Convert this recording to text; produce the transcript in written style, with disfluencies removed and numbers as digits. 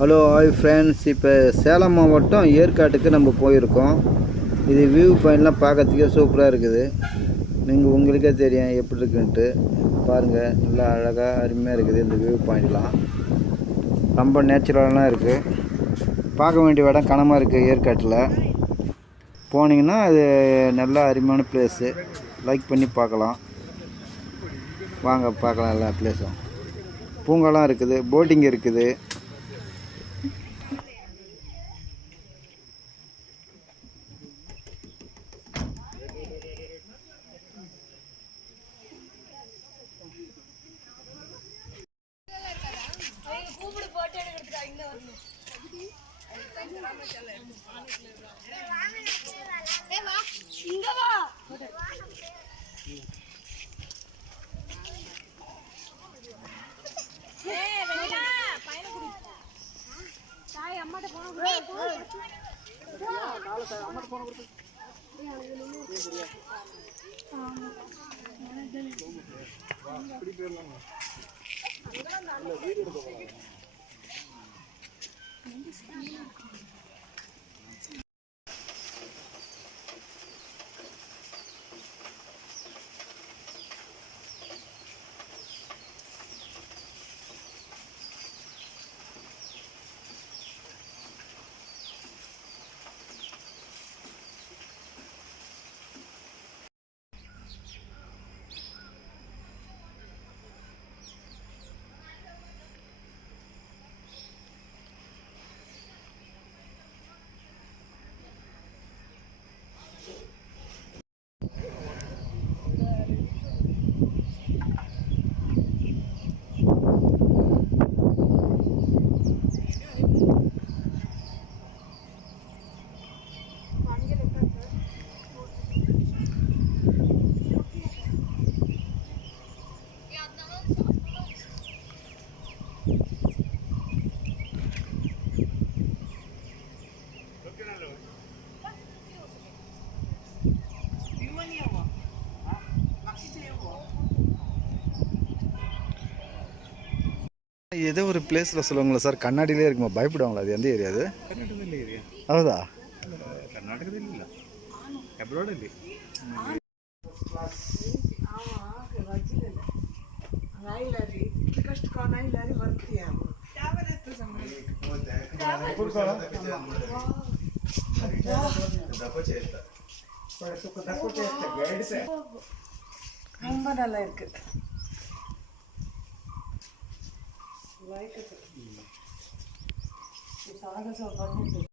Hello hi friends, இப்போ சேலம் மாவட்டம் ஏற்காட்டுக்கு நம்ம போயிருக்கோம். இது வியூ பாயிண்ட்லாம் பார்க்கறதுக்கே சூப்பராக இருக்குது. உங்களுக்கே தெரியும் எப்படி இருக்குன்ட்டு. பாருங்கள், நல்லா அழகாக அருமையாக இருக்குது. இந்த வியூ பாயிண்ட்லாம் ரொம்ப நேச்சுரலாக இருக்குது. பார்க்க வேண்டிய இடம் கனமாக இருக்குது. ஏற்காட்டில் போனீங்கன்னா அது நல்லா அருமையான பிளேஸு. லைக் பண்ணி பார்க்கலாம். வாங்க பார்க்கலாம் எல்லா பிளேஸும். பூங்காலாம் இருக்குது, போட்டிங் இருக்குது. ஏதோ ஒரு பிளேஸில் சொல்லுவாங்களா சார், கண்ணாடியிலே இருக்குமா? பயப்படுவாங்களா? அது எந்த ஏரியா? அது ಕರ್ನಾಟಕದಲ್ಲಿ ಏರಿಯಾ. ಹೌದಾ? ಕರ್ನಾಟಕದಲ್ಲಿ ಇಲ್ಲ, ಅಬ್ರಾಡಲ್ಲಿ. ரொம்ப நல்லா இருக்கு. சாகசம் பண்ணிட்டு